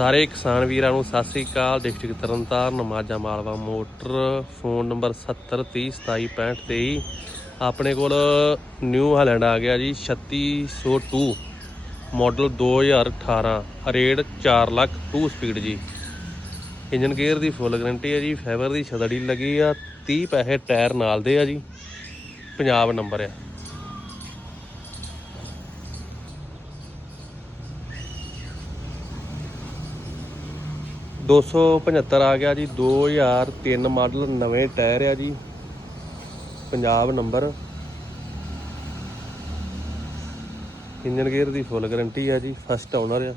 ਸਾਰੇ ਕਿਸਾਨ ਵੀਰਾਂ ਨੂੰ ਸਤਿ ਸ੍ਰੀ ਅਕਾਲ। District Tarn Taran, Majha Malwa motor, phone number 7030276523 ਆਪਣੇ ਕੋਲ ਨਿਊ ਹਾਲੈਂਡ ਆ ਗਿਆ ji 3602 model 2018 rate 4 lakh 2 speed ji. Engine gear ਦੀ ਫੁੱਲ ਗਾਰੰਟੀ ਹੈ ਜੀ ਫਾਈਬਰ ਦੀ ਛਦੜੀ ਲੱਗੀ ਆ 30 ਪੈਸੇ ਟਾਇਰ ਨਾਲ ਦੇ ਆ ਜੀ, ਪੰਜਾਬ ਨੰਬਰ ਆ। ਦੋ ਸੌ 75 ਆ ਗਿਆ ਜੀ 2003 ਮਾਡਲ ਨਵੇਂ ਟਾਇਰ ਆ ji, Punjab number. Engine gear ਦੀ ਫੁੱਲ ਗਾਰੰਟੀ ਆ ਜੀ ਫਸਟ ਓਨਰ ਆ।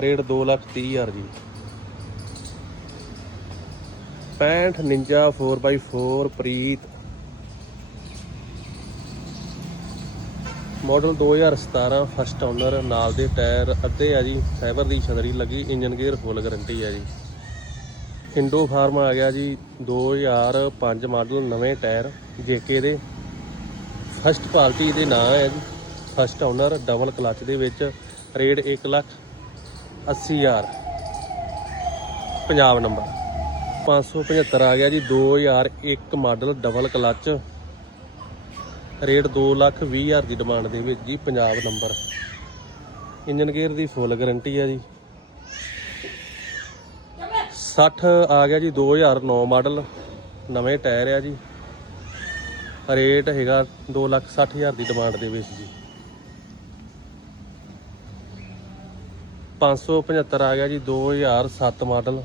ਰੇਟ 2 ਲੱਖ 30 ਹਜ਼ਾਰ ji. 65 ninja 4x4 Preet model 2017 first owner ਨਾਲ ਦੇ ਟਾਇਰ ਅੱਧੇ ਆ ਜੀ ਫਾਈਬਰ ਦੀ ਛਤਰੀ ਲੱਗੀ ਇੰਜਨ ਗੇਅਰ ਫੁੱਲ ਗਾਰੰਟੀ ਆ ਜੀ। ਇੰਡੋ ਫਾਰਮ ਆ ਗਿਆ ਜੀ 2005 ਮਾਡਲ ਨਵੇਂ ਟਾਇਰ, ਜੇਕੇ ਦੇ। ਫਸਟ ਪਾਰਟੀ ਦੇ ਨਾਂ ਹੈ ਜੀ ਫਸਟ ਓਨਰ ਡਬਲ ਕਲਚ ਦੇ ਵਿੱਚ, ਰੇਟ 1 ਲੱਖ 80 ਹਜ਼ਾਰ। ਪੰਜਾਬ ਨੰਬਰ 575 ਆ ਗਿਆ ji 2001 model double clutch rate 2 lakh 20 ਹਜ਼ਾਰ ਦੀ ਡਿਮਾਂਡ ਦੇ ਵਿੱਚ ji, Punjab number engine gear ਦੀ ਫੁੱਲ ਗਾਰੰਟੀ ਹੈ ਜੀ। 60 ਆ ਗਿਆ ਜੀ 2009 ਮਾਡਲ ਨਵੇਂ ਟਾਇਰ ਆ ਜੀ। ਰੇਟ ਹੈਗਾ 2 ਲੱਖ 60 ਹਜ਼ਾਰ ਦੀ ਡਿਮਾਂਡ ਦੇ ਵਿੱਚ ਜੀ। 575 ਆ ਗਿਆ ਜੀ 2007 ਮਾਡਲ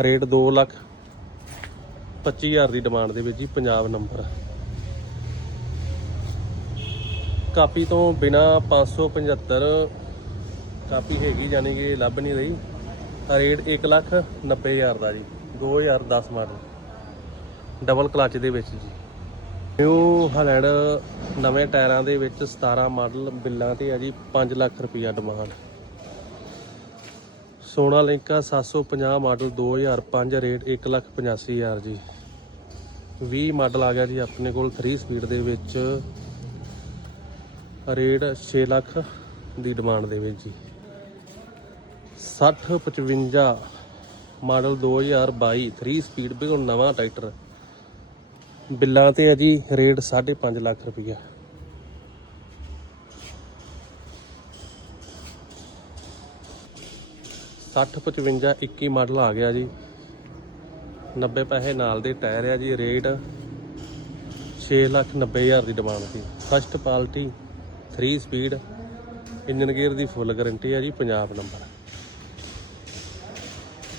ਰੇਟ 2 ਲੱਖ 25 ਹਜ਼ਾਰ ਦੀ ਡਿਮਾਂਡ ਦੇ ਵਿੱਚ ਜੀ, ਪੰਜਾਬ ਨੰਬਰ ਕਾਪੀ ਤੋਂ ਬਿਨਾ 575 ਕਾਪੀ ਹੈਗੀ ਯਾਨੀ ਕਿ ਲੱਭ ਨਹੀਂ ਰਹੀ। ਰੇਟ 1 ਲੱਖ 90 ਹਜ਼ਾਰ ਦਾ ਜੀ 2010 ਮਾਡਲ। ਡਬਲ ਕਲਚ ਦੇ ਵਿੱਚ ਜੀ। ਨਿਊ ਹਲੈਂਡ ਨਵੇਂ ਟਾਇਰਾਂ ਦੇ ਵਿੱਚ 17 ਮਾਡਲ ਬਿੱਲਾਂ ਤੇ ਆ ਜੀ 5 ਲੱਖ ਰੁਪਈਆ ਡਿਮਾਂਡ ਸੋਨਾ ਲਿੰਕਾ 750 ਮਾਡਲ 2005 ਰੇਟ 1 ਲੱਖ 85 ਹਜ਼ਾਰ ਜੀ। 20 ਮਾਡਲ ਆ ਗਿਆ ਜੀ, ਆਪਣੇ ਕੋਲ 3 ਸਪੀਡ ਦੇ ਵਿੱਚ। ਰੇਟ 6 ਲੱਖ ਦੀ ਡਿਮਾਂਡ ਦੇ ਵਿੱਚ ਜੀ। 60 55 ਮਾਡਲ 2022 3 ਸਪੀਡ ਬਿਲਕੁਲ ਨਵਾਂ ਟਰੈਕਟਰ। ਬਿੱਲਾਂ ਤੇ ਹੈ ਜੀ ਰੇਟ 5.5 ਲੱਖ ਰੁਪਈਆ। ਸੱਠ 55 21 ਮਾਡਲ ਆ ਗਿਆ ਜੀ। 90 ਪੈਸੇ ਨਾਲ ਦੇ ਟਾਇਰ ਆ ਜੀ, ਰੇਟ 6 ਲੱਖ 90 ਹਜ਼ਾਰ ਦੀ ਡਿਮਾਂਡ ਸੀ। First party 3 speed engine gear ਦੀ ਫੁੱਲ ਗਾਰੰਟੀ ਆ ਜੀ, ਪੰਜਾਬ ਨੰਬਰ।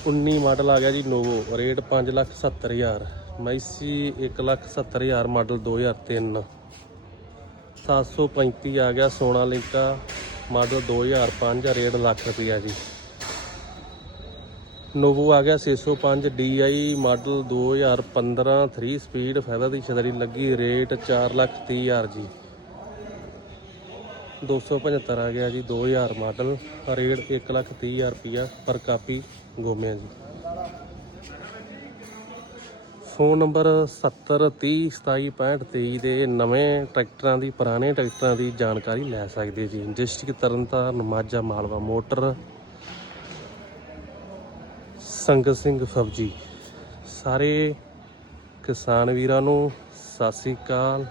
19 ਮਾਡਲ ਆ ਗਿਆ ਜੀ ਨੋਵੋ ਰੇਟ 5 ਲੱਖ 70 ਹਜ਼ਾਰ। ਮੈਸੀ 1 ਲੱਖ 70 ਹਜ਼ਾਰ, ਮਾਡਲ 2003 735 ਆ ਗਿਆ ਸੋਨਾ ਲਿੰਕਾ, ਮਾਡਲ 2005 ਰੇਟ ਲੱਖ ਰੁਪਈਆ ਜੀ। ਨੋਵੋ ਆ ਗਿਆ 605 DI ਮਾਡਲ 2015 3 ਸਪੀਡ, ਫਾਇਦਾ ਦੀ ਛਤਰੀ ਲੱਗੀ, ਰੇਟ 4 ਲੱਖ 30 ਹਜ਼ਾਰ ਜੀ। 275 ਆ ਗਿਆ ਜੀ 2000 ਮਾਡਲ, ਰੇਟ 1 ਲੱਖ 30 ਹਜ਼ਾਰ ਰੁਪਈਆ ਪਰ ਕਾਪੀ ਗੋਮਿਆਂ ਜੀ ਫੋਨ ਨੰਬਰ 7030276523 ਦੇ ਨਵੇਂ ਟਰੈਕਟਰਾਂ ਦੀ, ਪੁਰਾਣੇ ਟਰੈਕਟਰਾਂ ਦੀ ਜਾਣਕਾਰੀ ਲੈ ਸਕਦੇ ਜੀ। ਡਿਸਟ੍ਰਿਕਟ ਤਰਨਤਾਰਨ ਮਾਝਾ, ਮਾਲਵਾ ਮੋਟਰ, ਸੰਗਤ ਸਿੰਘ ਫੌਜੀ। ਸਾਰੇ ਕਿਸਾਨ ਵੀਰਾਂ ਨੂੰ ਸਤਿ ਸ੍ਰੀ ਅਕਾਲ।